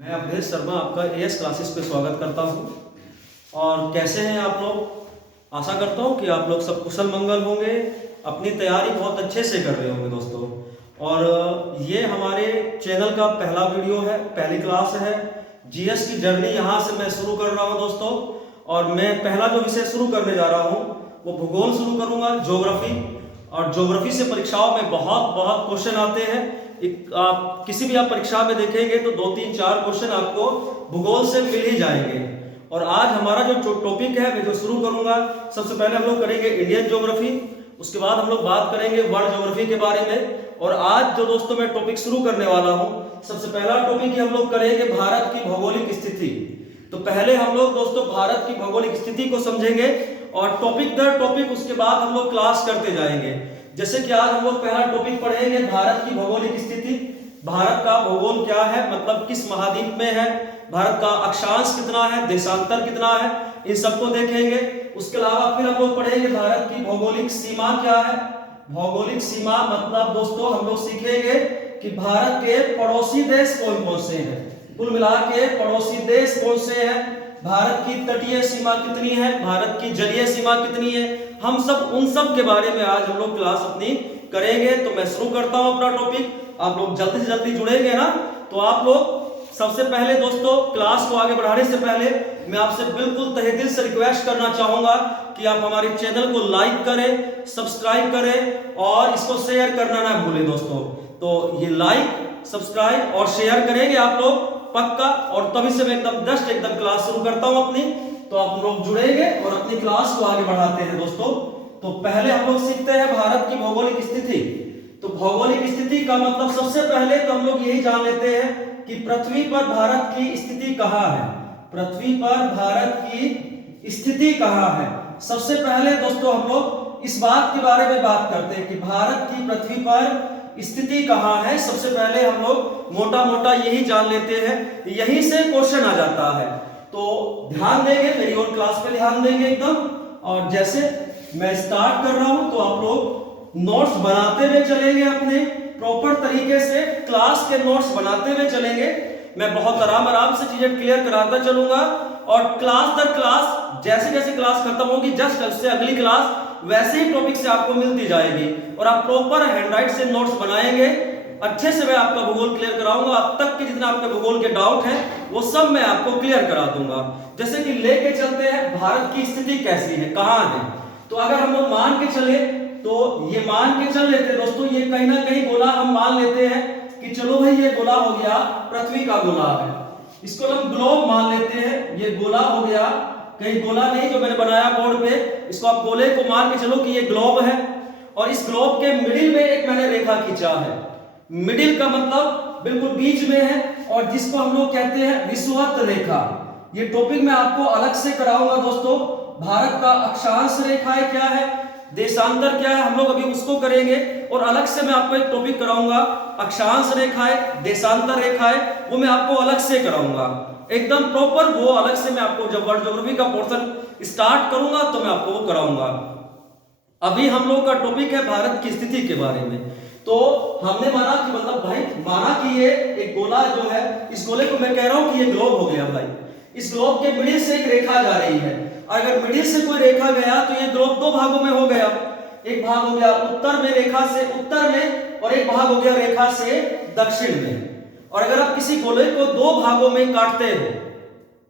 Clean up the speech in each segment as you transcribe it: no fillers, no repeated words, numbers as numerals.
मैं अवधेश शर्मा आपका as classes पे स्वागत करता हूँ। और कैसे हैं आप लोग? आशा करता हूँ कि आप लोग सब कुशल मंगल होंगे, अपनी तैयारी बहुत अच्छे से कर रहे होंगे दोस्तों। और ये हमारे चैनल का पहला वीडियो है, पहली क्लास है। जीएस की जर्नी यहाँ से मैं शुरू कर रहा हूँ दोस्तों। और मैं पहला जो विषय शुरू करने जा रहा हूँ वो भूगोल शुरू करूँगा, ज्योग्राफी। और ज्योग्राफी से परीक्षाओं में बहुत बहुत क्वेश्चन आते हैं। आप किसी भी परीक्षा में देखेंगे तो 2-3-4 क्वेश्चन आपको भूगोल से मिल ही जाएंगे। और आज हमारा जो टॉपिक है मैं जो शुरू करूंगा, सबसे पहले हम लोग करेंगे इंडियन ज्योग्राफी, उसके बाद हम लोग बात करेंगे वर्ल्ड ज्योग्राफी के बारे में। और आज जो दोस्तों मैं टॉपिक शुरू करने वाला हूं, सबसे पहला टॉपिक हम लोग करेंगे भारत की भौगोलिक स्थिति। तो पहले हम लोग दोस्तों भारत की भौगोलिक स्थिति को समझेंगे और टॉपिक दर टॉपिक उसके बाद हम लोग क्लास करते जाएंगे। जैसे कि आज हम लोग पहला टॉपिक पढ़ेंगे भारत की भौगोलिक स्थिति। भारत का भूगोल क्या है, मतलब किस महाद्वीप में है, भारत का अक्षांश कितना है, देशांतर कितना है, इन सबको देखेंगे। उसके अलावा फिर हम लोग पढ़ेंगे भारत की भौगोलिक सीमा क्या है। भौगोलिक सीमा मतलब दोस्तों हम लोग सीखेंगे कि भारत के पड़ोसी देश कौन कौन से हैं, कुल मिला के पड़ोसी देश कौन से हैं, भारत की तटीय सीमा कितनी है, भारत की जलीय सीमा कितनी है, हम सब उन सब के बारे में आज हम लोग क्लास अपनी करेंगे। तो मैं शुरू करता हूं अपना टॉपिक। आप लोग जल्दी से जल्दी जुड़ेंगे ना। तो आप लोग सबसे पहले दोस्तों क्लास को आगे बढ़ाने से पहले मैं आपसे बिल्कुल तहे दिल से रिक्वेस्ट करना चाहूंगा कि आप हमारे चैनल को लाइक करें, सब्सक्राइब करें और इसको शेयर करना ना भूलें दोस्तों। तो ये लाइक, सब्सक्राइब और शेयर करेंगे आप लोग पक्का। और तभी से मैं एकदम क्लास शुरू करता हूं अपनी। तो आप लोग जुड़ेंगे और अपनी क्लास को आगे बढ़ाते हैं दोस्तों। तो पहले हम लोग सीखते हैं भारत की भौगोलिक स्थिति। तो भौगोलिक स्थिति का मतलब सबसे पहले तो हम लोग यही जान लेते हैं कि पृथ्वी पर भारत की स्थिति कहाँ है। पृथ्वी पर भारत की स्थिति कहाँ है, सबसे पहले दोस्तों हम लोग इस बात के बारे में बात करते हैं कि भारत की पृथ्वी पर स्थिति कहाँ है। सबसे पहले हम लोग मोटा मोटा यही जान लेते हैं, यहीं से क्वेश्चन आ जाता है। तो ध्यान देंगे, मेरी और क्लास पे ध्यान देंगे एकदम। और जैसे मैं स्टार्ट कर रहा हूं तो आप लोग नोट्स बनाते हुए चलेंगे, अपने प्रॉपर तरीके से क्लास के नोट्स बनाते हुए चलेंगे। मैं बहुत आराम से चीजें क्लियर कराता चलूंगा और क्लास दर क्लास जैसे जैसे क्लास खत्म होगी जस्ट उससे अगली क्लास वैसे ही टॉपिक से आपको मिलती जाएगी। और आप प्रॉपर हैंडराइट से नोट्स बनाएंगे, अच्छे से मैं आपका भूगोल क्लियर कराऊंगा। अब तक के जितना आपके भूगोल के डाउट हैं वो सब मैं आपको क्लियर करा दूंगा। जैसे कि लेके चलते हैं भारत की स्थिति कैसी है, कहां है। तो अगर हम लोग मान के चले तो ये मान के चल लेते हैं दोस्तों, ये कहीं ना कहीं गोला हम मान लेते हैं कि चलो भाई ये गोला हो गया, पृथ्वी का गोला है, इसको हम ग्लोब मान लेते हैं। ये गोला हो गया, कहीं गोला नहीं जो मैंने बनाया बोर्ड पे, इसको आप गोले को मान के चलो कि ये ग्लोब है। और इस ग्लोब के मिडिल में एक मैंने रेखा खींचा है। मिडिल का मतलब बिल्कुल बीच में है और जिसको हम लोग कहते हैं विषुवत रेखा। ये टॉपिक मैं आपको अलग से कराऊंगा दोस्तों। भारत का अक्षांश रेखाएं क्या है, देशांतर क्या है, हम लोग अभी उसको करेंगे। और अलग से मैं आपको एक टॉपिक कराऊंगा अक्षांश रेखाएं, देशांतर रेखाएं, वो मैं आपको अलग से कराऊंगा एकदम प्रॉपर। वो अलग से मैं आपको जब वर्ल्ड ज्योग्राफी का पोर्शन स्टार्ट करूंगा तो मैं आपको वो कराऊंगा। अभी हम लोग का टॉपिक है भारत की स्थिति के बारे में। तो हमने माना कि मतलब भाई माना कि ये एक गोला जो है, इस गोले को मैं कह रहा हूं कि ये ग्लोब हो गया भाई। इस ग्लोब के मिडिल से एक रेखा जा रही है। अगर मिडिल से कोई रेखा गया तो ये ग्लोब दो भागों में हो गया। एक भाग हो गया उत्तर में, रेखा से उत्तर में, और एक भाग हो गया रेखा से दक्षिण में। और अगर आप किसी गोले को दो भागों में काटते हो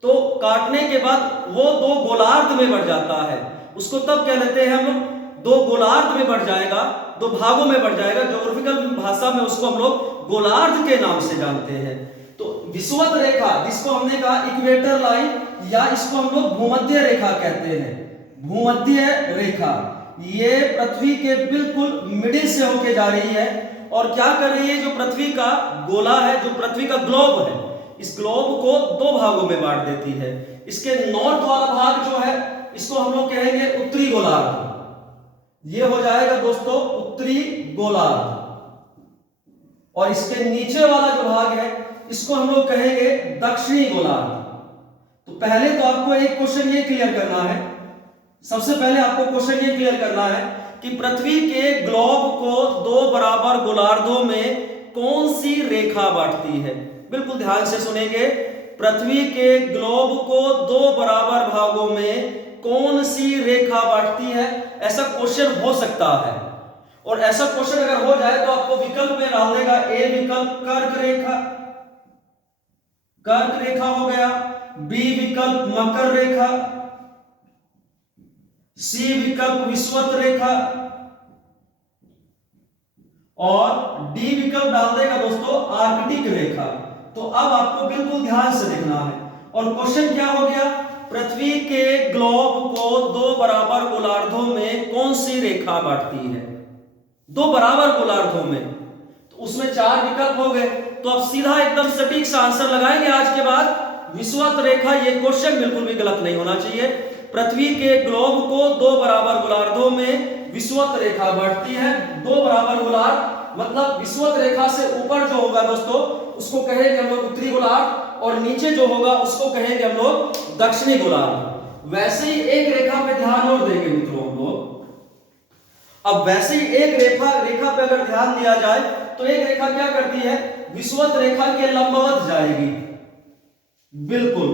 तो काटने के बाद वो दो गोलार्ध में बढ़ जाता है। उसको तब कह लेते हैं हम लोग दो गोलार्ध में बढ़ जाएगा, दो भागों में बढ़ जाएगा। ज्योग्राफिकल भाषा में उसको हम लोग गोलार्ध के नाम से जानते हैं। तो विषुवत रेखा जिसको हमने कहा इक्वेटर लाइन, या इसको हम लोग भूमध्य रेखा कहते हैं। भूमध्य रेखा ये पृथ्वी के बिल्कुल मिडिल से होके जा रही है और क्या कर रही है, जो पृथ्वी का गोला है, जो पृथ्वी का ग्लोब है, इस ग्लोब को दो भागों में बांट देती है। इसके नॉर्थ वाला भाग जो है इसको हम लोग कहेंगे उत्तरी गोलार्ध। ये हो जाएगा दोस्तों उत्तरी गोलार्ध। और इसके नीचे वाला जो भाग है इसको हम लोग कहेंगे दक्षिणी गोलार्ध। तो पहले तो आपको एक क्वेश्चन ये क्लियर करना है, सबसे पहले आपको क्वेश्चन ये क्लियर करना है कि पृथ्वी के ग्लोब को दो बराबर गोलार्धों में कौन सी रेखा बांटती है। बिल्कुल ध्यान से सुनेंगे। पृथ्वी के ग्लोब को दो बराबर भागों में कौन सी रेखा बांटती है? ऐसा क्वेश्चन हो सकता है, और ऐसा क्वेश्चन अगर हो जाए तो आपको विकल्प में डाल देगा। ए विकल्प कर्क रेखा, कर्क रेखा हो गया। बी विकल्प मकर रेखा, सी विकल्प विषुवत रेखा, और डी विकल्प डाल देगा दोस्तों आर्कटिक रेखा। तो अब आपको बिल्कुल ध्यान से देखना है। और क्वेश्चन क्या हो गया? पृथ्वी के ग्लोब को दो बराबर गोलार्धों में कौन सी रेखा बांटती है? दो बराबर गोलार्धों में, तो उसमें चार विकल्प हो गए। तो अब सीधा एकदम सटीक सा आंसर लगाएंगे आज के बाद, विषुवत रेखा। ये क्वेश्चन बिल्कुल भी गलत नहीं होना चाहिए। पृथ्वी के ग्लोब को दो बराबर गोलार्धों में विषुवत रेखा बांटती है। दो बराबर गोलार्ध मतलब विषुवत रेखा से ऊपर जो होगा दोस्तों उसको कहेंगे हम लोग उत्तरी गोलार्ध, और नीचे जो होगा उसको कहेंगे हम लोग दक्षिणी गोलार्ध। वैसे ही एक रेखा पे ध्यान और देंगे मित्रों हम लोग। अब वैसे ही एक रेखा पे अगर ध्यान दिया जाए तो एक रेखा क्या करती है? विषुवत रेखा के लंबवत जाएगी, बिल्कुल।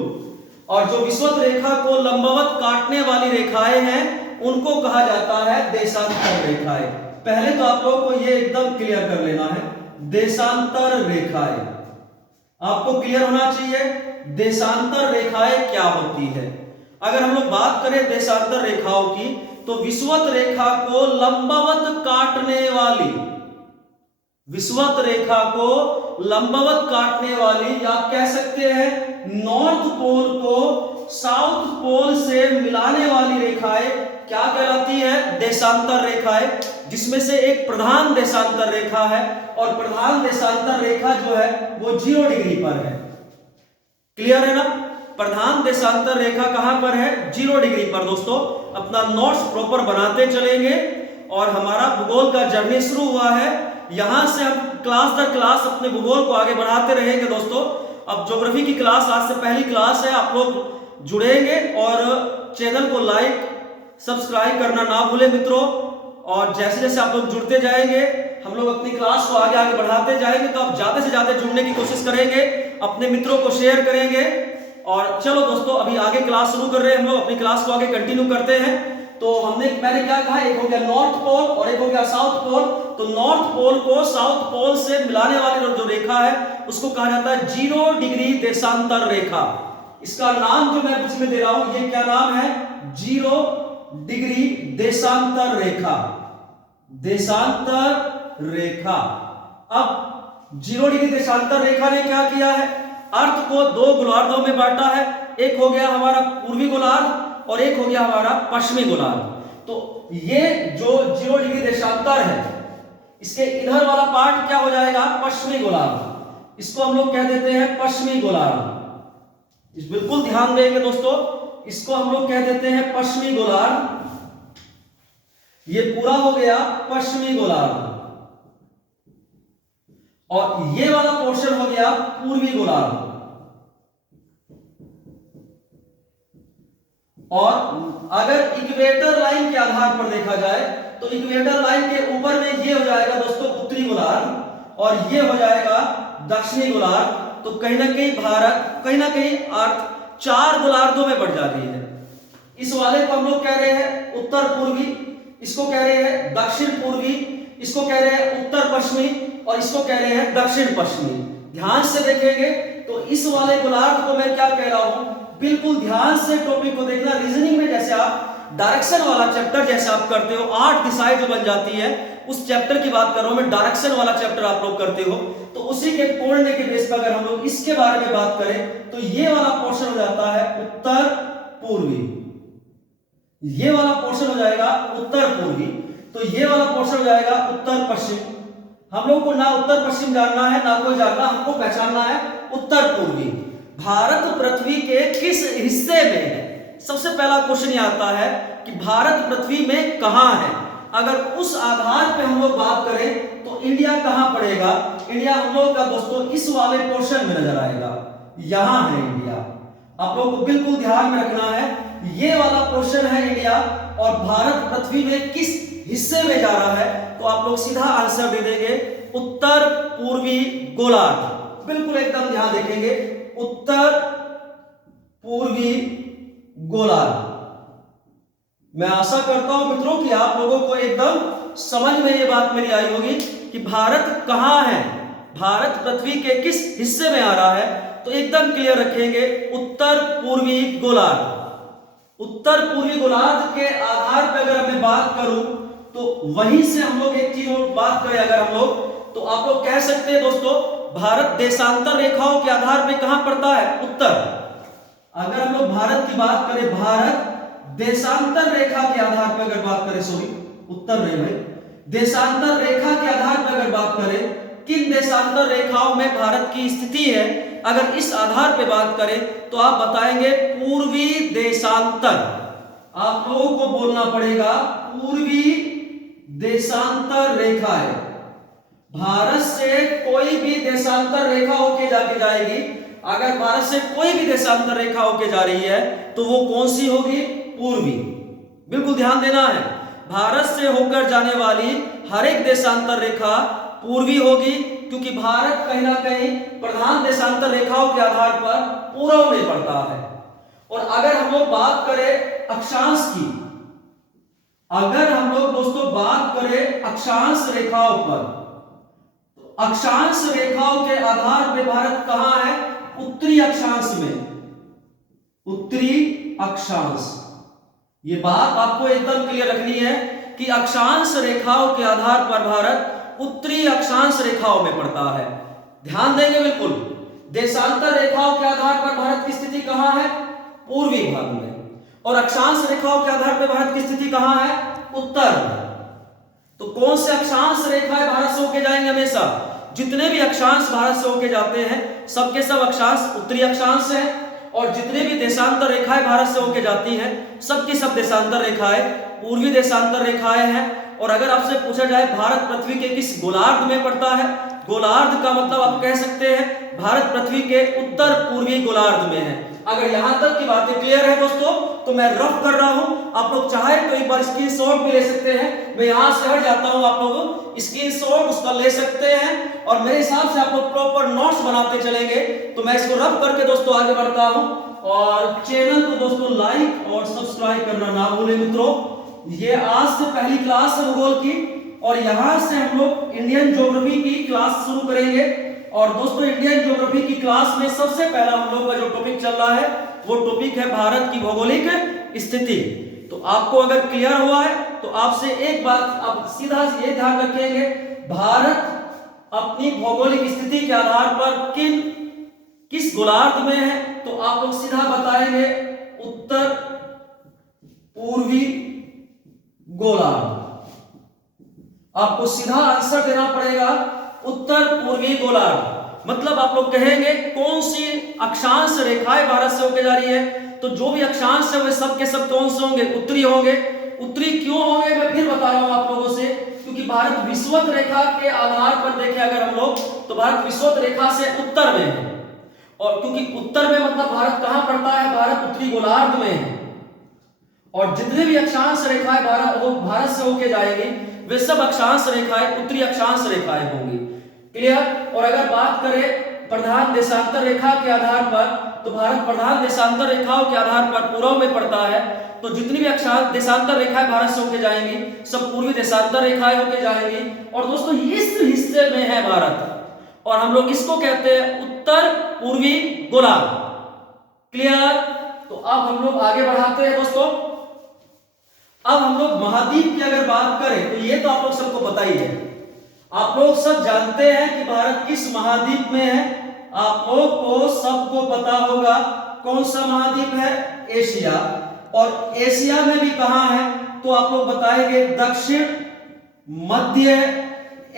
और जो विषुवत रेखा को लंबवत काटने वाली रेखाएं हैं उनको कहा जाता है देशांतर रेखाएं। पहले तो आप लोगों को ये एकदम क्लियर कर लेना है, देशांतर रेखाएं आपको क्लियर होना चाहिए। देशांतर रेखाएं क्या होती है? अगर हम लोग बात करें देशांतर रेखाओं की, तो विषुवत रेखा को लंबवत काटने वाली, विषुवत रेखा को लंबवत काटने वाली, या कह सकते हैं नॉर्थ पोल को साउथ पोल से मिलाने वाली रेखाएं क्या कहलाती है? देशांतर रेखाएं। जिसमें से एक प्रधान देशांतर रेखा है, और प्रधान देशांतर रेखा जो है वो 0 डिग्री पर है। क्लियर है ना? प्रधान देशांतर रेखा कहां पर है? 0 डिग्री पर। दोस्तों अपना नोट्स प्रॉपर बनाते चलेंगे, और हमारा भूगोल का जर्नी शुरू हुआ है। यहां से हम क्लास दर क्लास अपने भूगोल को आगे बढ़ाते रहेंगे दोस्तों। अब ज्योग्राफी की क्लास आज से पहली क्लास है, आप लोग जुड़ेंगे, और चैनल को लाइक सब्सक्राइब करना ना भूलें मित्रों। और जैसे जैसे आप लोग जुड़ते जाएंगे हम लोग अपनी क्लास को आगे आगे बढ़ाते जाएंगे, तो आप ज्यादा से ज्यादा जुड़ने की कोशिश करेंगे, अपने मित्रों को शेयर करेंगे। और चलो दोस्तों अभी आगे क्लास शुरू कर रहे हैं, हम लोग अपनी क्लास को आगे कंटिन्यू करते हैं। तो मैंने क्या कहा, एक हो गया नॉर्थ पोल और एक हो गया साउथ पोल। तो नॉर्थ पोल को साउथ पोल से मिलाने वाली जो रेखा है उसको कहा जाता है 0 डिग्री देशांतर रेखा। इसका नाम जो मैं बीच में दे रहा हूं, ये क्या नाम है? 0 डिग्री देशांतर रेखा, देशांतर रेखा। अब 0 डिग्री देशांतर रेखा ने क्या किया है? अर्थ को दो गोलार्धों में बांटा है। एक हो गया हमारा पूर्वी गोलार्ध और एक हो गया हमारा पश्चिमी गोलार्ध। तो ये जो 0 डिग्री देशांतर है, इसके इधर वाला पार्ट क्या हो जाएगा? पश्चिमी गोलार्ध। इसको हम लोग कह देते हैं पश्चिमी गोलार्ध। इस बिल्कुल ध्यान देंगे दोस्तों, इसको हम लोग कह देते हैं पश्चिमी गोलार्ध। ये पूरा हो गया पश्चिमी गोलार्ध, और ये वाला पोर्शन हो गया पूर्वी गोलार्ध। और अगर इक्वेटर लाइन के आधार पर देखा जाए तो इक्वेटर लाइन के ऊपर में ये हो जाएगा दोस्तों उत्तरी गोलार्ध, और ये हो जाएगा दक्षिणी गोलार्ध। तो कहीं ना कहीं भारत, कहीं ना कहीं अर्थ 4 गोलार्धों में बढ़ जाती है। इस वाले को हम लोग कह रहे हैं उत्तर पूर्वी, इसको कह रहे हैं दक्षिण पूर्वी, इसको कह रहे हैं उत्तर पश्चिमी, और इसको कह रहे हैं दक्षिण पश्चिमी। ध्यान से देखेंगे तो इस वाले गोलार्ध को मैं क्या कह रहा हूं, बिल्कुल ध्यान से टॉपिक को देखना। रीजनिंग में जैसे आप डायरेक्शन वाला चैप्टर जैसे आप करते हो, 8 दिशाएं जो बन जाती है, उस चैप्टर की बात कर रहा हूं मैं। डायरेक्शन वाला चैप्टर आप लोग करते हो, तो उसी के तोड़ने के बेस पर अगर हम लोग इसके बारे में बात करें तो ये वाला पोर्शन हो जाता है उत्तर पूर्वी, ये वाला पोर्शन हो जाएगा उत्तर पूर्वी, तो ये वाला पोर्शन हो जाएगा उत्तर पश्चिम। हम लोग को ना उत्तर पश्चिम जानना है ना कोई जानना, हमको पहचानना है उत्तर पूर्वी। भारत पृथ्वी के किस हिस्से में है? सबसे पहला क्वेश्चन ये आता है कि भारत पृथ्वी में कहां है। अगर उस आधार पे हम लोग बात करें तो इंडिया कहां पड़ेगा? इंडिया हम लोग का दोस्तों इस वाले पोर्शन में नजर आएगा, यहां है इंडिया। आप लोग को बिल्कुल ध्यान में रखना है, ये वाला पोर्शन है इंडिया, और भारत पृथ्वी में किस हिस्से में जा रहा है? तो आप लोग सीधा आंसर दे देंगे उत्तर पूर्वी गोलार्ध। बिल्कुल एकदम ध्यान देखेंगे, उत्तर पूर्वी गोलार्ध। मैं आशा करता हूं मित्रों कि आप लोगों को एकदम समझ में ये बात मेरी आई होगी कि भारत कहां है, भारत पृथ्वी के किस हिस्से में आ रहा है। तो एकदम क्लियर रखेंगे, उत्तर पूर्वी गोलार्ध। उत्तर पूर्वी गोलार्ध के आधार पर अगर मैं बात करूं तो वहीं से हम लोग एक चीज और बात करें अगर हम लोग, तो आप लोग कह सकते हैं दोस्तों, भारत देशांतर रेखाओं के आधार पर कहां पड़ता है, उत्तर। अगर हम लोग भारत की बात करें, भारत देशांतर रेखा के आधार पर अगर बात करें, सॉरी उत्तर नहीं भाई, देशांतर रेखा के आधार पर अगर बात करें, किन देशांतर रेखाओं में भारत की स्थिति है, अगर इस आधार पर बात करें तो आप बताएंगे पूर्वी देशांतर। आप लोगों को बोलना पड़ेगा पूर्वी देशांतर रेखा है। भारत से कोई भी देशांतर रेखा होके जाके जाएगी, अगर भारत से कोई भी देशांतर रेखा होके जा रही है तो वो कौन सी होगी, पूर्वी। बिल्कुल ध्यान देना है, भारत से होकर जाने वाली हर एक देशांतर रेखा पूर्वी होगी, क्योंकि भारत कहीं ना कहीं प्रधान देशांतर रेखाओं के आधार पर पूर्व में पड़ता है। और अगर हम लोग बात करें अक्षांश की, अगर हम लोग दोस्तों बात करें अक्षांश रेखाओं पर, तो अक्षांश रेखाओं के आधार पर भारत कहां है, उत्तरी अक्षांश में, उत्तरी अक्षांश। ये बात आपको एकदम क्लियर रखनी है कि अक्षांश रेखाओं के आधार पर भारत उत्तरी अक्षांश रेखाओं में पड़ता है। ध्यान देंगे बिल्कुल, देशांतर रेखाओं के आधार पर भारत की स्थिति कहां है, पूर्वी भाग में, और अक्षांश रेखाओं के आधार पर भारत की स्थिति कहां है, उत्तर। तो कौन से अक्षांश रेखाएं भारत से होके जाएंगे, हमेशा जितने भी अक्षांश भारत से होके जाते हैं सबके सब अक्षांश उत्तरी अक्षांश है, और जितने भी देशांतर रेखाएं भारत से होके जाती हैं सबकी सब देशांतर रेखाएं पूर्वी देशांतर रेखाएं हैं। और अगर आपसे पूछा जाए भारत पृथ्वी के किस गोलार्ध में पड़ता है, गोलार्ध का मतलब आप कह सकते हैं भारत पृथ्वी के उत्तर पूर्वी गोलार्ध में है। अगर यहां तक की बातें क्लियर है दोस्तों, तो मैं रफ कर रहा हूं, आप लोग चाहे तो एक बार स्क्रीनशॉट भी ले सकते हैं। मैं यहां से हट जाता हूं, आप लोग स्क्रीनशॉट उसका ले सकते हैं, और मेरे हिसाब से आप लोग प्रॉपर नोट्स बनाते चलेंगे। तो मैं इसको रफ करके दोस्तों आगे बढ़ता हूं, और चैनल को दोस्तों लाइक और सब्सक्राइब करना ना भूलें मित्रों। ये आज से पहली क्लास है भूगोल की, और यहां से हम लोग इंडियन ज्योग्राफी की क्लास शुरू करेंगे। और दोस्तों इंडियन ज्योग्राफी की क्लास में सबसे पहला हम लोग का जो टॉपिक चल रहा है वो टॉपिक है भारत की भौगोलिक स्थिति। तो आपको अगर क्लियर हुआ है तो आपसे एक बात आप सीधा ये ध्यान रखेंगे, भारत अपनी भौगोलिक स्थिति के आधार पर किस गोलार्ध में है, तो आप लोग सीधा बताएंगे उत्तर पूर्वी गोलार्ध। आपको सीधा आंसर देना पड़ेगा उत्तर पूर्वी गोलार्ध। मतलब आप लोग कहेंगे कौन सी अक्षांश रेखाएं भारत से होकर जा रही है, तो जो भी अक्षांश है वे सब के सब कौन से होंगे, उत्तरी होंगे। उत्तरी क्यों होंगे मैं फिर बता रहा हूं आप लोगों से, क्योंकि भारत विषुवत रेखा के आधार पर देखें अगर हम लोग, तो भारत विषुवत रेखा से उत्तर में है, और क्योंकि उत्तर में मतलब भारत कहां पड़ता है, भारत उत्तरी गोलार्ध में है। और जितने भी अक्षांश रेखाएं भारत से होके जाएंगी वे सब अक्षांश रेखाएं उत्तरी अक्षांश रेखाएं होंगी। क्लियर। और अगर बात करें प्रधान देशांतर रेखा के आधार पर, तो भारत प्रधान देशांतर रेखाओं के आधार पर पूर्व में पड़ता है। तो जितनी भी अक्षांश देशांतर रेखाएं भारत से होके जाएंगी सब पूर्वी देशांतर रेखाएं होके जाएंगी। और दोस्तों इस हिस्से में है भारत, और हम लोग इसको कहते हैं उत्तर पूर्वी गोलार्ध। क्लियर। तो अब हम लोग आगे बढ़ाते हैं दोस्तों। अब हम लोग महाद्वीप की अगर बात करें तो ये तो आप लोग सबको पता ही है, आप लोग सब जानते हैं कि भारत किस महाद्वीप में है। आप लोग को सबको पता होगा कौन सा महाद्वीप है, एशिया। और एशिया में भी कहां है, तो आप लोग बताएंगे दक्षिण मध्य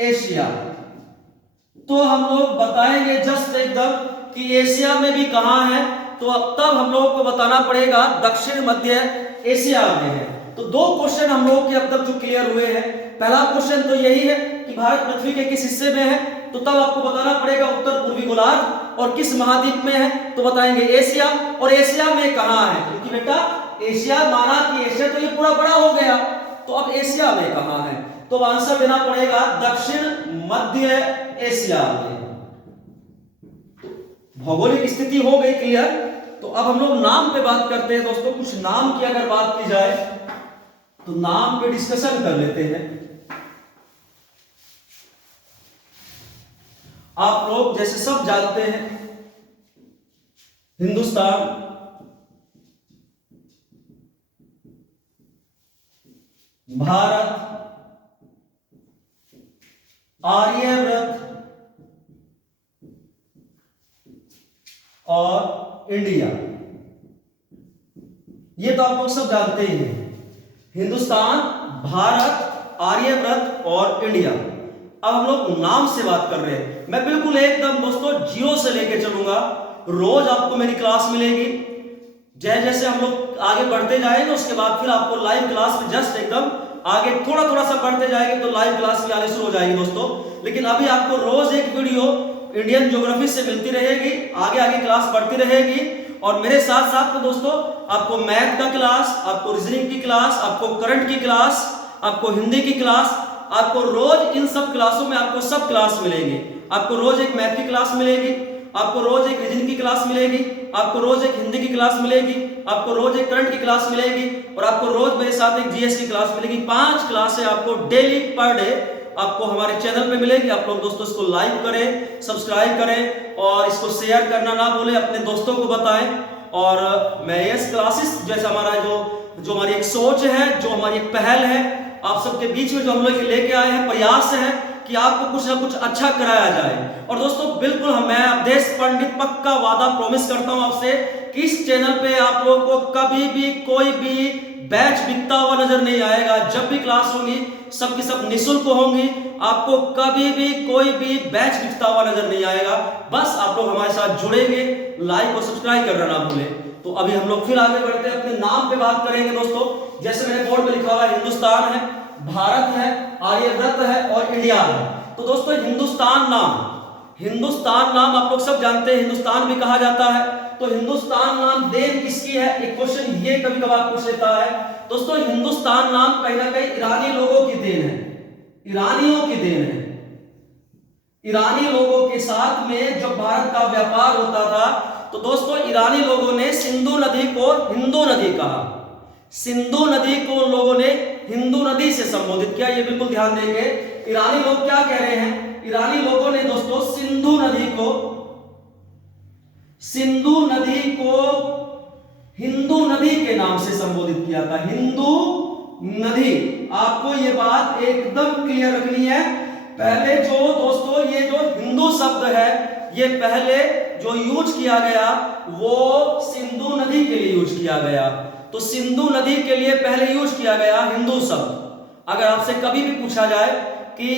एशिया। तो हम लोग बताएंगे जस्ट एकदम कि एशिया में भी कहां है, तो अब तब हम लोग को बताना पड़ेगा दक्षिण मध्य एशिया में है। तो दो क्वेश्चन हम लोग के अब तक जो क्लियर हुए हैं। पहला क्वेश्चन तो यही है कि भारत पृथ्वी के किस हिस्से में है, तो तब आपको बताना पड़ेगा उत्तर पूर्वी गोलार्ध। और किस महाद्वीप में है, तो बताएंगे एशिया। और एशिया में कहां है, क्योंकि बेटा एशिया माना कि एशिया तो ये पूरा बड़ा हो गया, तो अब एशिया में कहां है, तो आंसर देना पड़ेगा दक्षिण मध्य एशिया में। भौगोलिक स्थिति हो गई क्लियर। तो अब हम लोग नाम पे बात करते हैं दोस्तों। कुछ नाम की अगर बात की जाए तो नाम पे डिस्कशन कर लेते हैं। आप लोग जैसे सब जानते हैं, हिंदुस्तान, भारत, आर्यव्रत और इंडिया, ये तो आप लोग सब जानते ही हैं। हिंदुस्तान, भारत, आर्यव्रत और इंडिया। अब हम लोग नाम से बात कर रहे हैं। मैं बिल्कुल एकदम दोस्तों जीरो से लेके चलूंगा। रोज आपको मेरी क्लास मिलेगी। जैसे जैसे हम लोग आगे बढ़ते जाएंगे उसके बाद फिर आपको लाइव क्लास में जस्ट एकदम आगे थोड़ा थोड़ा सा बढ़ते जाएंगे तो लाइव क्लास भी आने शुरू हो जाएगी दोस्तों। लेकिन अभी आपको रोज एक वीडियो इंडियन ज्योग्राफी से मिलती रहेगी, आगे आगे क्लास बढ़ती रहेगी। और मेरे साथ साथ में दोस्तों आपको मैथ का क्लास, आपको रीजनिंग की क्लास, आपको करंट की क्लास, आपको हिंदी की क्लास, आपको रोज इन सब क्लासों में आपको सब क्लास मिलेंगे। आपको रोज एक मैथ की क्लास मिलेगी, आपको रोज एक रीजनिंग की क्लास मिलेगी, आपको रोज एक हिंदी की क्लास मिलेगी, आपको रोज एक करंट की क्लास मिलेगी और आपको रोज मेरे साथ एक जीएस की क्लास मिलेगी। 5 क्लासें आपको डेली पर डे आपको हमारे चैनल पे मिलेगी। आप लोग दोस्तों इसको लाइक करें, सब्सक्राइब करें और इसको शेयर करना ना भूलें, अपने दोस्तों को बताएं। और मैं यस क्लासेस जैसा हमारा जो हमारी एक सोच है, जो हमारी एक पहल है, आप सबके बीच में जो हम लोग लेके आए हैं, प्रयास है कि आपको कुछ ना कुछ अच्छा कराया जाए। और दोस्तों बिल्कुल मैं अवधेश पंडित पक्का वादा प्रॉमिस करता हूं आपसे कि इस चैनल पे आप लोगों को कभी भी कोई भी बैच बिकता हुआ नजर नहीं आएगा। जब भी क्लास होगी सबकी सब निःशुल्क होंगी, आपको कभी भी कोई भी बैच बिकता हुआ नजर नहीं आएगा। बस आप लोग हमारे साथ जुड़ेंगे, लाइक और सब्सक्राइब करना ना भूलें। तो अभी हम लोग फिर आगे बढ़ते हैं, अपने नाम पे बात करेंगे दोस्तों। जैसे मेरे बोर्ड पे लिखा हुआ है, हिंदुस्तान है, भारत है, आर्यव्रत है और इंडिया है। तो दोस्तों हिंदुस्तान नाम आप लोग सब जानते हैं, हिंदुस्तान भी कहा जाता है। तो हिंदुस्तान नाम देन किसकी है, एक क्वेश्चन ये कभी कभार पूछ लेता है दोस्तों। हिंदुस्तान नाम कहीं ना कहीं ईरानी लोगों की देन है, ईरानियों की देन है। ईरानी लोगों के साथ में जब भारत का व्यापार होता था तो दोस्तों ईरानी लोगों ने सिंधु नदी को हिंदू नदी कहा। सिंधु नदी को लोगों ने हिंदू नदी से संबोधित किया। ये बिल्कुल ध्यान देंगे, ईरानी लोग क्या कह रहे हैं, ईरानी लोगों ने दोस्तों सिंधु नदी को हिंदू नदी के नाम से संबोधित किया था। हिंदू नदी, आपको ये बात एकदम क्लियर रखनी है। पहले जो दोस्तों ये जो हिंदू शब्द है ये पहले जो यूज किया गया वो सिंधु नदी के लिए यूज किया गया। तो सिंधु नदी के लिए पहले यूज किया गया हिंदू शब्द। अगर आपसे कभी भी पूछा जाए कि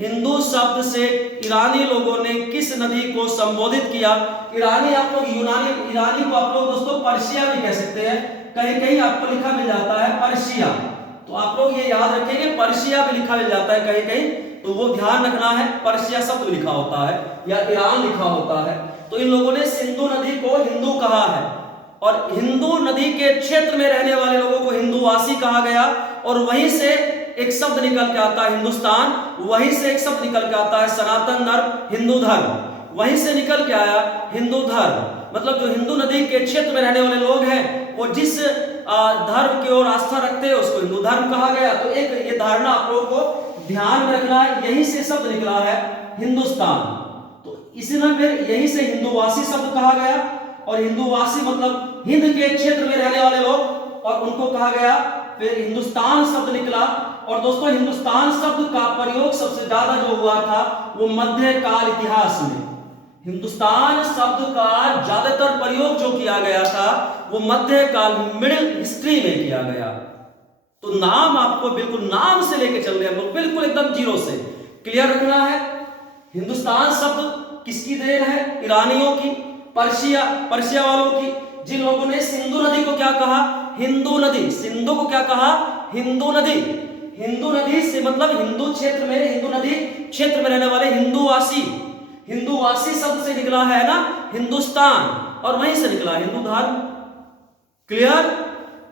हिंदू शब्द से ईरानी लोगों ने किस नदी को संबोधित किया, ईरानी आप लोग ईरानी को आप लोग दोस्तों पर्शिया भी कह सकते हैं। कहीं कहीं आपको लिखा मिल जाता है पर्शिया, तो आप लोग ये याद रखेंगे पर्शिया भी लिखा मिल जाता है कहीं कहीं, तो वो ध्यान रखना है। पर्शिया शब्द लिखा होता है या ईरान लिखा होता है। तो इन लोगों ने सिंधु नदी को हिंदू कहा है और हिंदू नदी के क्षेत्र में रहने वाले लोगों को हिंदूवासी कहा गया। और वहीं से एक शब्द निकल के आता है हिंदुस्तान, वहीं से एक शब्द निकल के आता है सनातन धर्म, हिंदू धर्म, वहीं से निकल के आया हिंदू धर्म। मतलब जो हिंदू नदी के क्षेत्र में रहने वाले लोग हैं वो जिस धर्म की ओर आस्था रखते हैं उसको हिंदू धर्म कहा गया। तो एक ये धारणा आप लोगों को ध्यान में रखना है, यहीं से शब्द निकला है हिंदुस्तान। तो इसलिए फिर यहीं से हिंदूवासी शब्द कहा गया और हिंदूवासी मतलब हिंद के क्षेत्र में रहने वाले लोग, और उनको कहा गया। फिर हिंदुस्तान शब्द निकला। और दोस्तों हिंदुस्तान शब्द का प्रयोग सबसे ज्यादा जो हुआ था वो मध्यकाल इतिहास में। हिंदुस्तान शब्द का ज्यादातर प्रयोग जो किया गया था वो मध्यकाल मिडिल हिस्ट्री में किया गया। तो नाम आपको बिल्कुल नाम से लेके चल रहे हैं, बिल्कुल एकदम जीरो से क्लियर रखना है। हिंदुस्तान शब्द किसकी देन है, ईरानियों की, पर्शिया वालों की, जिन लोगों ने सिंधु नदी को क्या कहा, हिंदू नदी। सिंधु को क्या कहा, हिंदू नदी। हिंदू नदी से मतलब हिंदू क्षेत्र में, हिंदू नदी क्षेत्र में रहने वाले हिंदूवासी, हिंदूवासी शब्द से निकला है ना हिंदुस्तान, और वहीं से निकला हिंदू धर्म। क्लियर।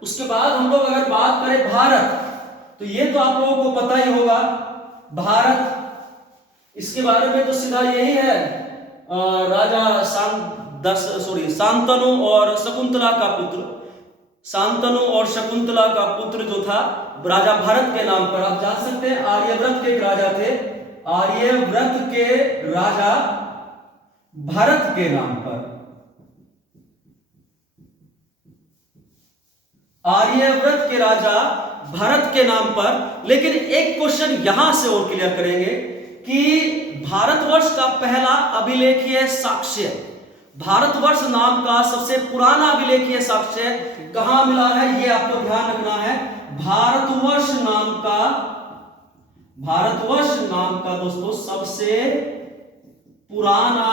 उसके बाद हम लोग अगर बात करें भारत, तो ये तो आप लोगों को पता ही होगा भारत, इसके बारे में तो सीधा यही है राजा शांतनु और शकुंतला का पुत्र, शांतनु और शकुंतला का पुत्र जो था राजा भरत के नाम पर। आप जान सकते हैं आर्यव्रत के एक राजा थे, आर्यव्रत के राजा भरत के नाम पर, आर्यव्रत के राजा भरत के नाम पर। लेकिन एक क्वेश्चन यहां से और क्लियर करेंगे कि भारतवर्ष का पहला अभिलेखीय साक्ष्य, भारतवर्ष नाम का सबसे पुराना अभिलेखीय साक्ष्य कहां मिला है, यह आपको ध्यान रखना है। भारतवर्ष नाम का दोस्तों सबसे पुराना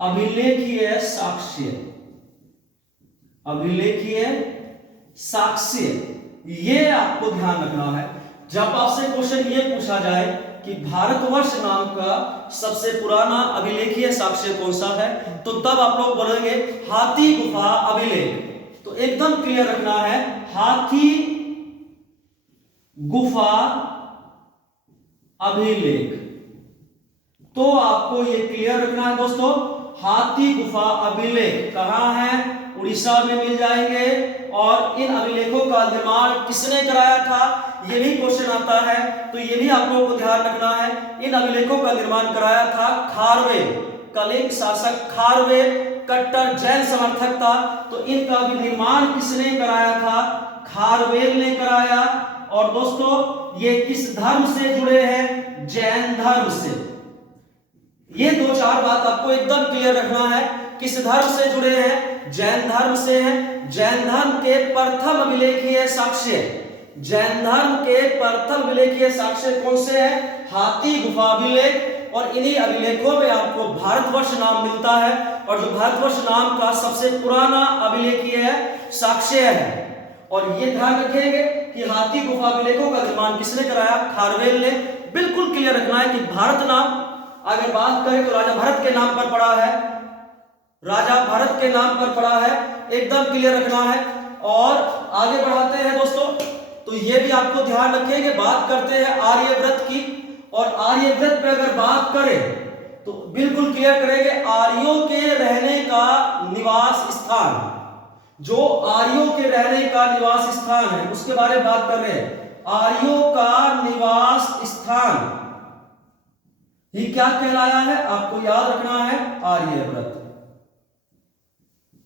अभिलेखीय साक्ष्य, ये आपको ध्यान रखना है। जब आपसे क्वेश्चन ये पूछा जाए कि भारतवर्ष नाम का सबसे पुराना अभिलेखीय साक्ष्य कौन सा है, तो तब आप लोग बोलेंगे हाथी गुफा अभिलेख। तो एकदम क्लियर रखना है, हाथी गुफा अभिलेख। तो आपको ये क्लियर रखना है दोस्तों, हाथी गुफा अभिलेख कहां है, उड़ीसा में मिल जाएंगे। और इन अभिलेखों का निर्माण किसने कराया था, ये भी क्वेश्चन आता है, तो ये भी आप लोगों को ध्यान रखना है। इन अभिलेखों का निर्माण कराया था खारवेल, कलिंग शासक खारवेल कट्टर जैन समर्थक था, तो इनका भी निर्माण किसने कराया था, खारवेल ने कराया। और दोस्तों ये किस धर्म से जुड़े हैं, जैन धर्म से। ये दो चार बात आपको एकदम क्लियर रखना है, किस धर्म से जुड़े हैं, जैन धर्म से हैं। जैन धर्म के प्रथम अभिलेखीय साक्ष्य, जैन धर्म के प्रथम अभिलेखीय साक्ष्य कौन से हैं, हाथी गुफा अभिलेख। और इन्हीं अभिलेखों में आपको भारतवर्ष नाम मिलता है, और जो भारतवर्ष नाम का सबसे पुराना अभिलेखीय साक्ष्य है। और ये ध्यान रखेंगे कि हाथी गुफा अभिलेखों का निर्माण किसने कराया, खारवेल ने। बिल्कुल क्लियर रखना है कि भारत नाम अगर बात करें तो राजा भरत के नाम पर पड़ा है, राजा भरत के नाम पर पड़ा है, एकदम क्लियर रखना है। और आगे बढ़ाते हैं दोस्तों, तो ये भी आपको ध्यान रखेंगे। बात करते हैं आर्यव्रत की, और आर्यव्रत पे अगर बात करें तो बिल्कुल क्लियर करेंगे आर्यों के रहने का निवास स्थान, जो आर्यों के रहने का निवास स्थान है उसके बारे में बात कर रहे हैं। आर्यों का निवास स्थान ही क्या कहलाया है, आपको याद रखना है, आर्यव्रत।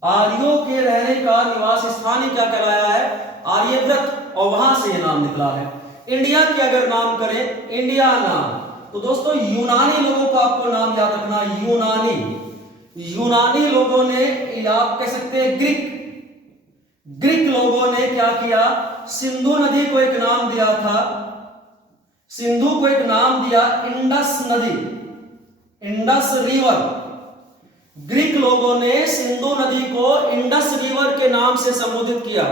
आर्यों के रहने का निवास स्थान ही क्या कहलाया है, आर्यव्रत, और वहां से ये नाम निकला है। इंडिया के अगर नाम करें, इंडिया नाम, तो दोस्तों यूनानी लोगों का आपको नाम याद रखना, यूनानी लोगों ने, आप कह सकते हैं ग्रीक लोगों ने क्या किया, सिंधु नदी को एक नाम दिया था, सिंधु को एक नाम दिया इंडस नदी, इंडस रिवर। ग्रीक लोगों ने सिंधु नदी को इंडस रिवर के नाम से संबोधित किया,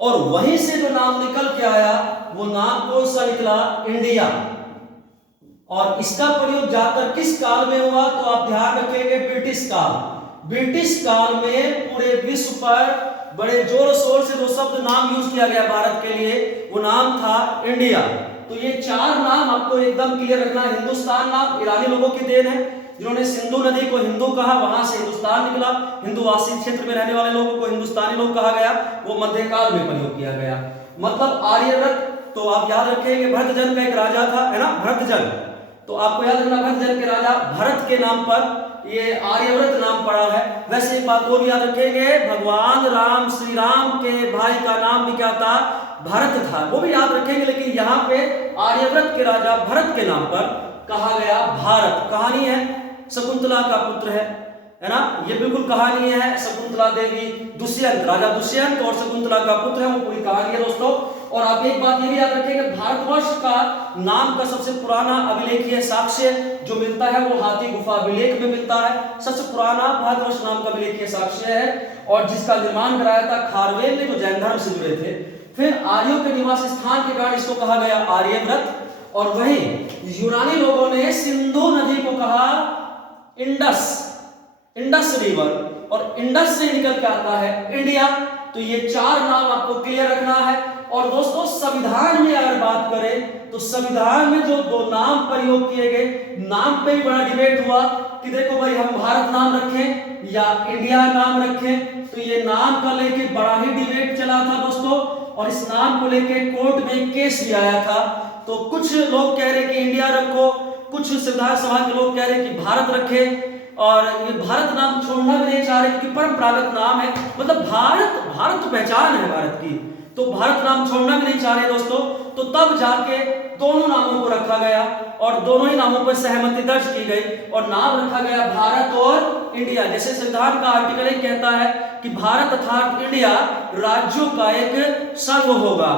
और वहीं से जो नाम निकल के आया वो नाम कौन सा निकला, इंडिया। और इसका प्रयोग ज्यादातर किस काल में हुआ, तो आप ध्यान रखेंगे ब्रिटिश काल। ब्रिटिश काल में पूरे विश्व पर बड़े जोर शोर से जो शब्द नाम यूज किया गया भारत के लिए, वो नाम था इंडिया। तो ये चार नाम आपको एकदम क्लियर रखना। हिंदुस्तान नाम ईरानी लोगों की देन है, जिन्होंने सिंधु नदी को हिंदू कहा, वहां से हिंदुस्तान निकला। हिंदुवासी क्षेत्र में रहने वाले लोगों को हिंदुस्तानी लोग कहा गया, वो मध्यकाल में प्रयोग किया गया। मतलब आर्यव्रत, तो आप याद रखेंगे भरतजन का एक राजा था, है ना, भरतजन। तो आपको याद रखना भरतजन के राजा भरत के नाम पर ये आर्यव्रत नाम पड़ा है। वैसे एक बात और याद रखेंगे, भगवान राम, श्री राम के भाई का नाम भी क्या था, भरत था, वो भी याद रखेंगे। लेकिन यहाँ पे आर्यव्रत के राजा भरत के नाम पर कहा गया भारत। कहानी है, शकुंतला का पुत्र है ना, ये बिल्कुल कहानी है। शकुंतला देवी, दुष्यंत, राजा दुष्यंत और शकुंतला का पुत्र है, वो पूरी कहानी है दोस्तों। और आप एक बात ये भी याद रखेंगे, भारतवर्ष का नाम का सबसे पुराना अभिलेखीय साक्ष्य जो मिलता है वो हाथी गुफा अभिलेख में मिलता है। सबसे पुराना भारतवर्ष नाम का अभिलेखीय साक्ष्य है, और जिसका निर्माण कराया था खारवेल ने, जो जैन धर्म से जुड़े थे। फिर आर्यों के निवास स्थान के कारण इसको कहा गया आर्यव्रत। और वहीं यूनानी लोगों ने सिंधु नदी को कहा इंडस रिवर, और इंडस से निकल के आता है इंडिया। तो ये चार नाम आपको क्लियर रखना है। और दोस्तों संविधान में अगर बात करें तो संविधान में जो दो नाम प्रयोग किए गए, नाम पे ही बड़ा डिबेट हुआ कि देखो भाई हम भारत नाम रखें या इंडिया नाम रखें। तो ये नाम का लेके बड़ा ही डिबेट चला था दोस्तों, और इस नाम को लेके कोर्ट में केस भी आया था। तो कुछ लोग कह रहे कि इंडिया रखो, कुछ संविधान सभा के लोग कह रहे कि भारत रखे, और ये भारत नाम छोड़ना भी नहीं चाह रहे क्योंकि परंपरागत नाम है, मतलब भारत तो पहचान है भारत की, तो भारत नाम छोड़ना भी नहीं चाह रहे दोस्तों। तो तब जाके दोनों नामों को रखा गया और दोनों ही नामों पर सहमति दर्ज की गई और नाम रखा गया भारत और इंडिया। जैसे संविधान का आर्टिकल 1 कहता है कि भारत अर्थात इंडिया राज्यों का एक संघ होगा।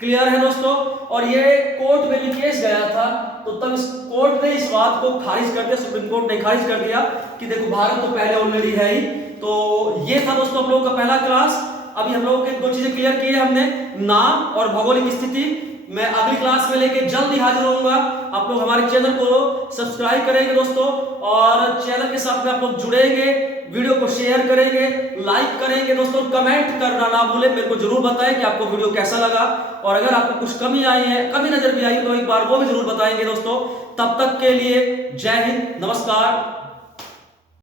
क्लियर है दोस्तों। और ये कोर्ट में भी केस गया था, तो तब इस कोर्ट ने इस बात को खारिज कर दिया, सुप्रीम कोर्ट ने खारिज कर दिया कि देखो भारत तो पहले ऑलरेडी है ही। तो ये था दोस्तों हम लोगों का पहला क्लास। अभी हम लोगों के दो चीजें क्लियर की है हमने, नाम और भौगोलिक स्थिति। मैं अगली क्लास में लेके जल्द ही हाजिर होऊंगा। आप लोग हमारे चैनल को सब्सक्राइब करेंगे दोस्तों, और चैनल के साथ में आप लोग जुड़ेंगे, वीडियो को शेयर करेंगे, लाइक करेंगे दोस्तों, कमेंट करना ना भूलें। मेरे को जरूर बताएं कि आपको वीडियो कैसा लगा, और अगर आपको कुछ कमी आई है, कमी नजर भी आई तो एक बार वो भी जरूर बताएंगे दोस्तों। तब तक के लिए जय हिंद, नमस्कार।